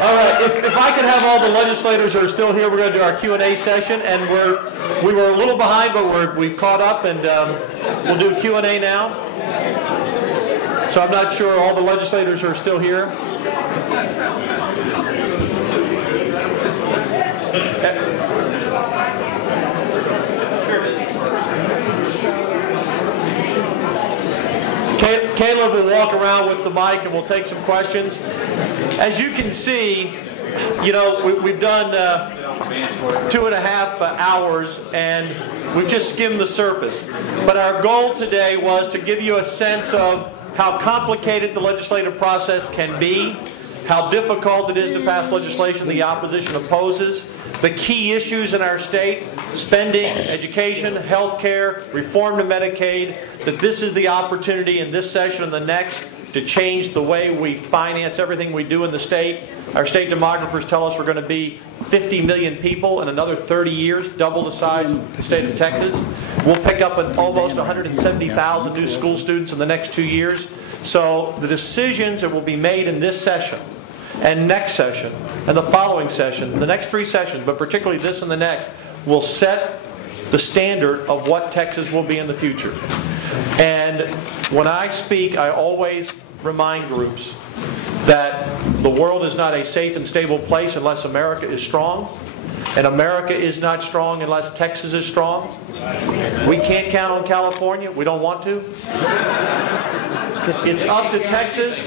All right, if I could have all the legislators that are still here, we're going to do our Q&A session, and we were a little behind, but we've caught up, and we'll do Q&A now. So I'm not sure all the legislators are still here. Caleb will walk around with the mic and we'll take some questions. As you can see, you know, we've done 2.5 hours and we've just skimmed the surface. But our goal today was to give you a sense of how complicated the legislative process can be, how difficult it is to pass legislation the opposition opposes, the key issues in our state, spending, education, health care, reform to Medicaid, that this is the opportunity in this session and the next to change the way we finance everything we do in the state. Our state demographers tell us we're going to be 50 million people in another 30 years, double the size of the state of Texas. We'll pick up almost 170,000 new school students in the next 2 years. So the decisions that will be made in this session and next session and the following session, the next 3 sessions, but particularly this and the next, will set the standard of what Texas will be in the future. And when I speak, I always remind groups that the world is not a safe and stable place unless America is strong. And America is not strong unless Texas is strong. We can't count on California. We don't want to. It's up to Texas.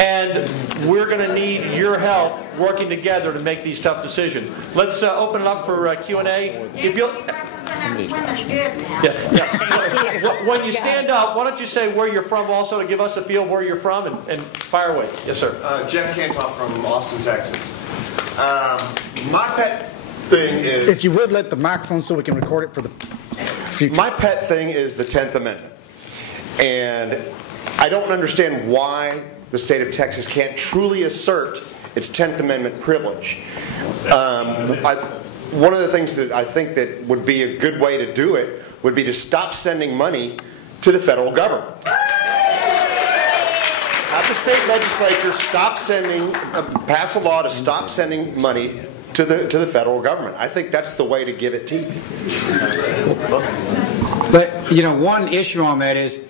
And we're going to need your help working together to make these tough decisions. Let's open it up for Q&A. If you'll, when you stand up, why don't you say where you're from also to give us a feel of where you're from and fire away. Yes, sir. Jeff Cantoff from Austin, Texas. My pet thing is... If you would let the microphone so we can record it for the future. My pet thing is the 10th Amendment. And I don't understand why the state of Texas can't truly assert its 10th Amendment privilege. One of the things that I think that would be a good way to do it would be to stop sending money to the federal government. Have the state legislature pass a law to stop sending money to the federal government. I think that's the way to give it teeth. But, you know, one issue on that is,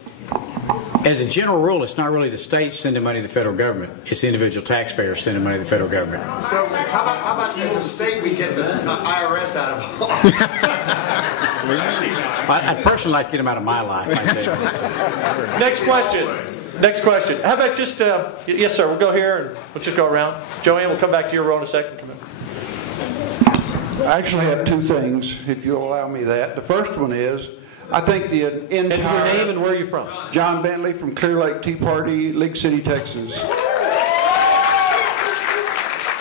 as a general rule, it's not really the states sending money to the federal government. It's the individual taxpayers sending money to the federal government. So how about as a state we get the IRS out of I'd personally like to get them out of my life. Next question. Next question. How about just, yes, sir, we'll go here and we'll just go around. Joanne, we'll come back to your row in a second. I actually have 2 things, if you'll allow me that. The first one is, I think the entire... And your name and where are you from? John Bentley from Clear Lake Tea Party, League City, Texas.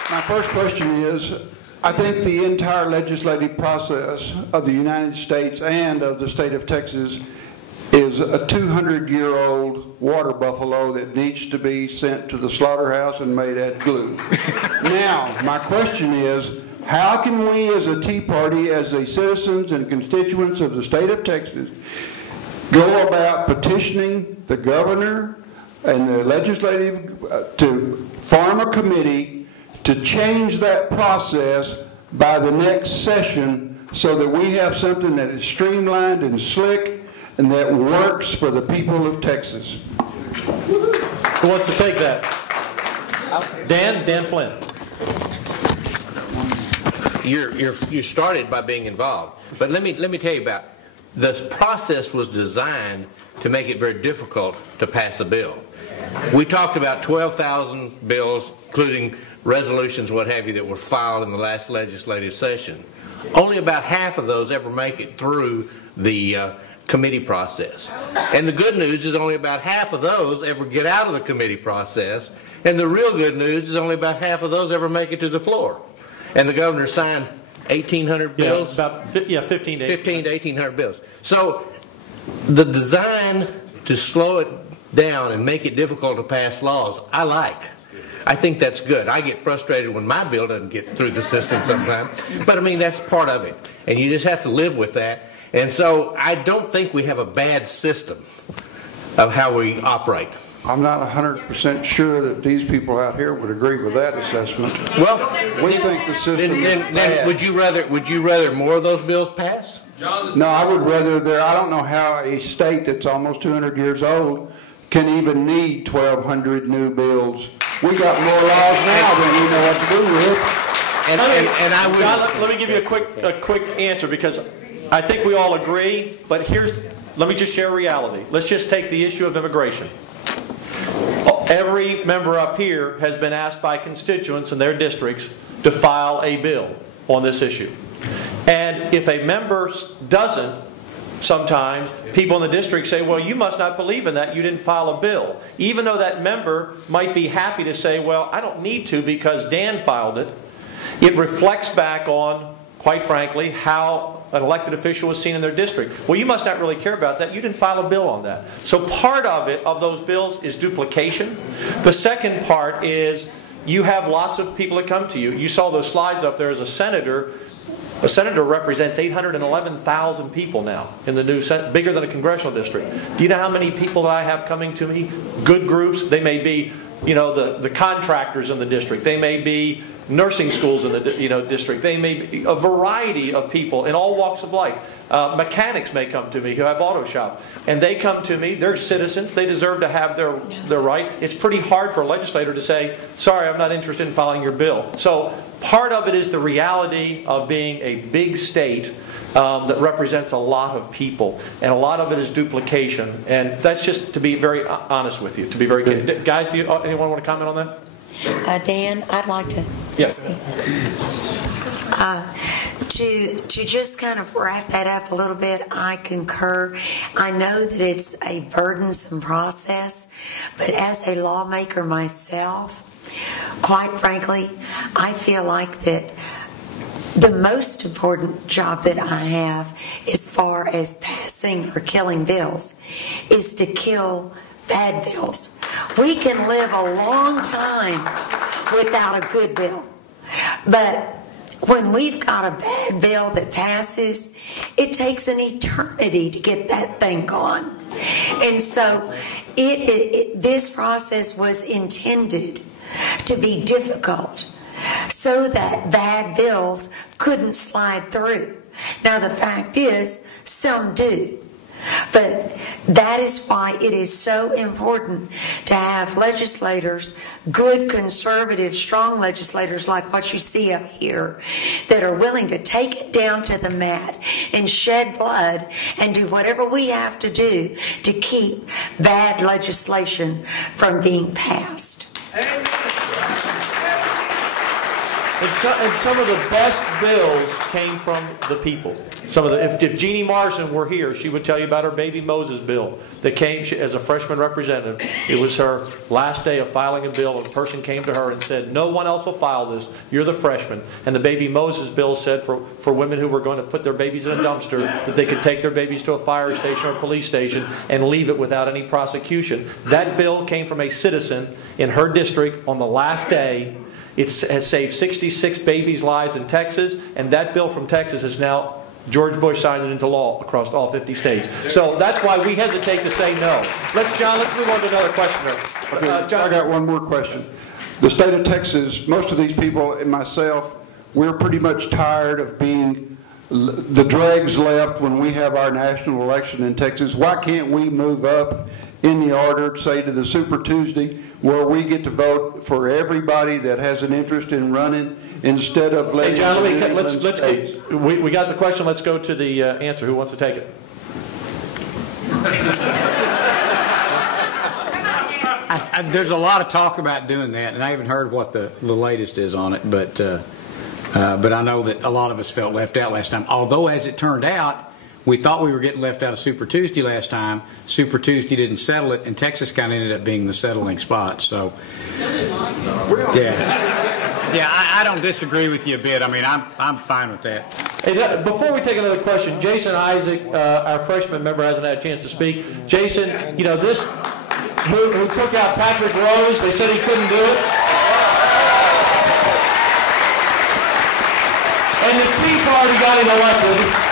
My first question is, I think the entire legislative process of the United States and of the state of Texas is a 200-year-old water buffalo that needs to be sent to the slaughterhouse and made at glue. Now, my question is, how can we as a Tea Party, as the citizens and constituents of the state of Texas, go about petitioning the governor and the legislative to form a committee to change that process by the next session so that we have something that is streamlined and slick and that works for the people of Texas? Who wants to take that? Dan Flynn. You started by being involved, but let me tell you about the process was designed to make it very difficult to pass a bill. We talked about 12,000 bills, including resolutions, what have you, that were filed in the last legislative session. Only about half of those ever make it through the committee process. And the good news is only about half of those ever get out of the committee process, and the real good news is only about half of those ever make it to the floor. And the governor signed 1,800 bills? Yeah, about 15 to 1,800 bills. So the design to slow it down and make it difficult to pass laws, I like. I think that's good. I get frustrated when my bill doesn't get through the system sometimes. But I mean, that's part of it. And you just have to live with that. And so I don't think we have a bad system of how we operate. I'm not 100% sure that these people out here would agree with that assessment. Well, We think the system is then bad. would you rather more of those bills pass? No, I would rather I don't know how a state that's almost 200 years old can even need 1,200 new bills. We got more laws now than we know what to do with. And I would. John, let me give you a quick answer, because I think we all agree, but let me just share reality. Let's just take the issue of immigration. Every member up here has been asked by constituents in their districts to file a bill on this issue. And if a member doesn't, sometimes people in the district say, well, you must not believe in that, you didn't file a bill. Even though that member might be happy to say, well, I don't need to because Dan filed it, it reflects back on, quite frankly, how an elected official is seen in their district. Well, you must not really care about that. You didn't file a bill on that. So part of those bills, is duplication. The second part is you have lots of people that come to you. You saw those slides up there as a senator. A senator represents 811,000 people now in the new Senate, bigger than a congressional district. Do you know how many people that I have coming to me? Good groups. They may be, the contractors in the district. They may be nursing schools in the district. They may be a variety of people in all walks of life. Mechanics may come to me who have auto shop, and they come to me. They're citizens. They deserve to have their right. It's pretty hard for a legislator to say, sorry, I'm not interested in filing your bill. So part of it is the reality of being a big state that represents a lot of people, and a lot of it is duplication. And that's just to be very honest with you, to be very clear. Guys, anyone want to comment on that? Dan, I'd like to. Yes. To just kind of wrap that up a little bit, I concur. I know that it's a burdensome process, but as a lawmaker myself, quite frankly, I feel like that the most important job that I have as far as passing or killing bills is to kill bad bills. We can live a long time without a good bill, but when we've got a bad bill that passes, it takes an eternity to get that thing gone. And so this process was intended to be difficult so that bad bills couldn't slide through. Now the fact is, some do. But that is why it is so important to have legislators, good, conservative, strong legislators like what you see up here, that are willing to take it down to the mat and shed blood and do whatever we have to do to keep bad legislation from being passed. And some of the best bills came from the people. If Jeannie Morrison were here, she would tell you about her baby Moses bill that came as a freshman representative. It was her last day of filing a bill. A person came to her and said, no one else will file this. You're the freshman. And the baby Moses bill said for women who were going to put their babies in a dumpster, that they could take their babies to a fire station or a police station and leave it without any prosecution. That bill came from a citizen in her district on the last day. It has saved 66 babies' lives in Texas, and that bill from Texas is now, George Bush signed it into law across all 50 states. So that's why we hesitate to say no. Let's move on to another questioner. John. I got one more question. The state of Texas, most of these people and myself, we're pretty much tired of being the dregs left when we have our national election in Texas. Why can't we move up in the order, say to the Super Tuesday, where we get to vote for everybody that has an interest in running instead of letting... Hey, John, we got the question. Let's go to the answer. Who wants to take it? There's a lot of talk about doing that, and I haven't heard what the latest is on it, but I know that a lot of us felt left out last time. Although, as it turned out, we thought we were getting left out of Super Tuesday last time. Super Tuesday didn't settle it, and Texas kind of ended up being the settling spot. So, yeah, I don't disagree with you a bit. I mean, I'm fine with that. Hey, before we take another question, Jason Isaac, our freshman member, hasn't had a chance to speak. Jason, this who took out Patrick Rose, they said he couldn't do it. And the Tea Party got him elected.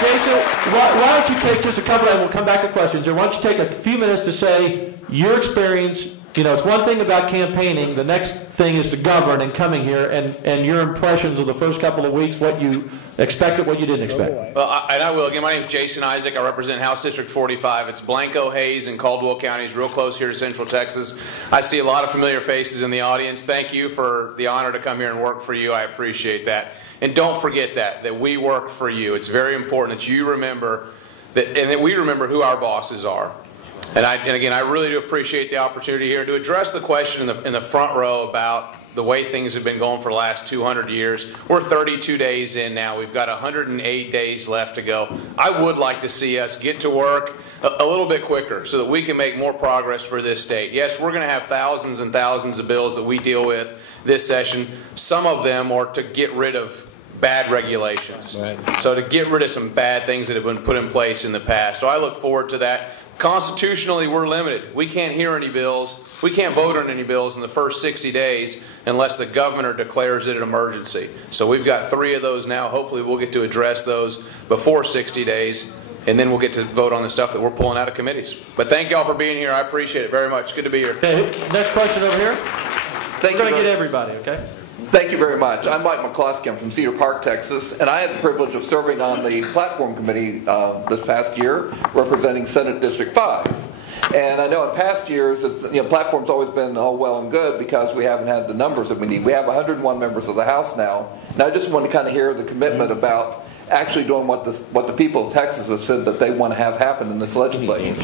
Jason, why don't you take just a couple, and we'll come back to questions, and why don't you take a few minutes to say your experience. You know, it's one thing about campaigning, the next thing is to govern and coming here, and your impressions of the first couple of weeks, what you expected, what you didn't expect. Well, I will. Again, my name is Jason Isaac. I represent House District 45. It's Blanco, Hayes, and Caldwell counties, real close here to Central Texas. I see a lot of familiar faces in the audience. Thank you for the honor to come here and work for you. I appreciate that. And don't forget that we work for you. It's very important that you remember that, and that we remember who our bosses are. And again, I really do appreciate the opportunity here to address the question in the front row about the way things have been going for the last 200 years. We're 32 days in now. We've got 108 days left to go. I would like to see us get to work a little bit quicker so that we can make more progress for this state. Yes, we're going to have thousands and thousands of bills that we deal with this session. Some of them are to get rid of bad regulations. Right. So to get rid of some bad things that have been put in place in the past. So I look forward to that. Constitutionally, we're limited. We can't hear any bills. We can't vote on any bills in the first 60 days unless the governor declares it an emergency. So we've got 3 of those now. Hopefully we'll get to address those before 60 days, and then we'll get to vote on the stuff that we're pulling out of committees. But thank you all for being here. I appreciate it very much. Good to be here. Okay, next question over here. We're going to get everybody, okay? Thank you very much. I'm Mike McCluskey. I'm from Cedar Park, Texas, and I had the privilege of serving on the platform committee this past year, representing Senate District 5. And I know in past years, platform's always been all well and good because we haven't had the numbers that we need. We have 101 members of the House now, and I just want to kind of hear the commitment about actually doing what the people of Texas have said that they want to have happen in this legislation.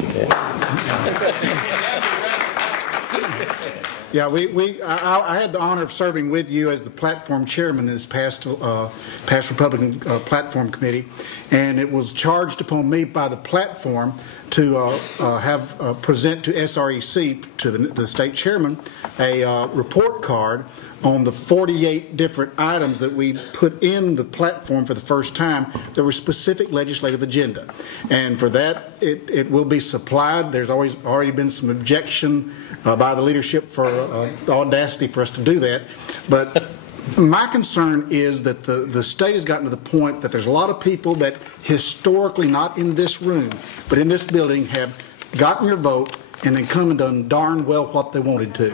Yeah, I had the honor of serving with you as the platform chairman in this past Republican platform committee, and it was charged upon me by the platform to present to SREC, to the state chairman, a report card on the 48 different items that we put in the platform for the first time that were specific legislative agenda. And for that, it will be supplied. There's already been some objection by the leadership for the audacity for us to do that. But my concern is that the state has gotten to the point that there's a lot of people that historically, not in this room, but in this building, have gotten your vote and then come and done darn well what they wanted to.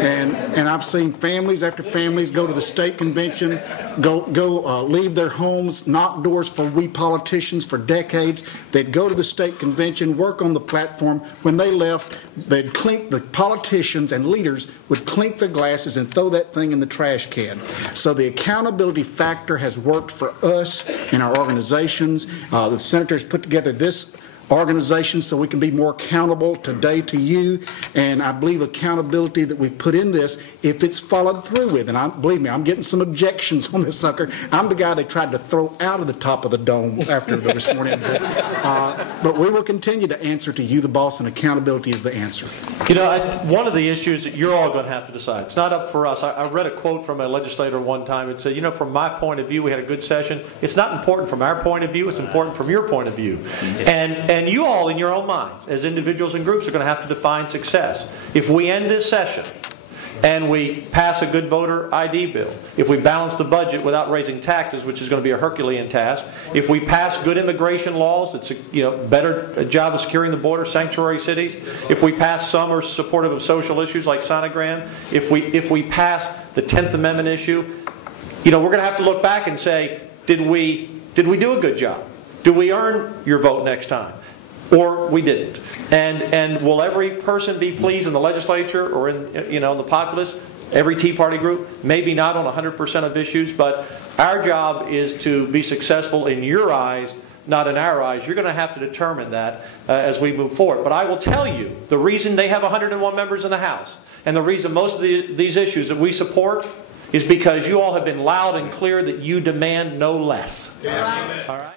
And I've seen families after families go to the state convention, leave their homes, knock doors for we politicians for decades. They'd go to the state convention, work on the platform. When they left, they'd clink, the politicians and leaders would clink their glasses and throw that thing in the trash can. So the accountability factor has worked for us in our organizations. The senators put together this organization so we can be more accountable today to you, and I believe accountability that we've put in this, if it's followed through with, and believe me, I'm getting some objections on this sucker. I'm the guy they tried to throw out of the top of the dome after this morning. But we will continue to answer to you, the boss, and accountability is the answer. You know, one of the issues that you're all going to have to decide, it's not up for us. I read a quote from a legislator one time. It said, you know, from my point of view, we had a good session. It's not important from our point of view. It's important from your point of view. And you all, in your own minds, as individuals and groups, are going to have to define success. If we end this session and we pass a good voter ID bill, if we balance the budget without raising taxes, which is going to be a Herculean task, if we pass good immigration laws, it's a better job of securing the border, sanctuary cities, if we pass some are supportive of social issues like sonogram, if we pass the 10th Amendment issue, we're going to have to look back and say, did we do a good job? Did we earn your vote next time? Or we didn't. And will every person be pleased in the legislature or in the populace? Every Tea Party group? Maybe not on 100% of issues, but our job is to be successful in your eyes, not in our eyes. You're going to have to determine that as we move forward. But I will tell you, the reason they have 101 members in the House, and the reason most of these issues that we support, is because you all have been loud and clear that you demand no less. Yeah. All right?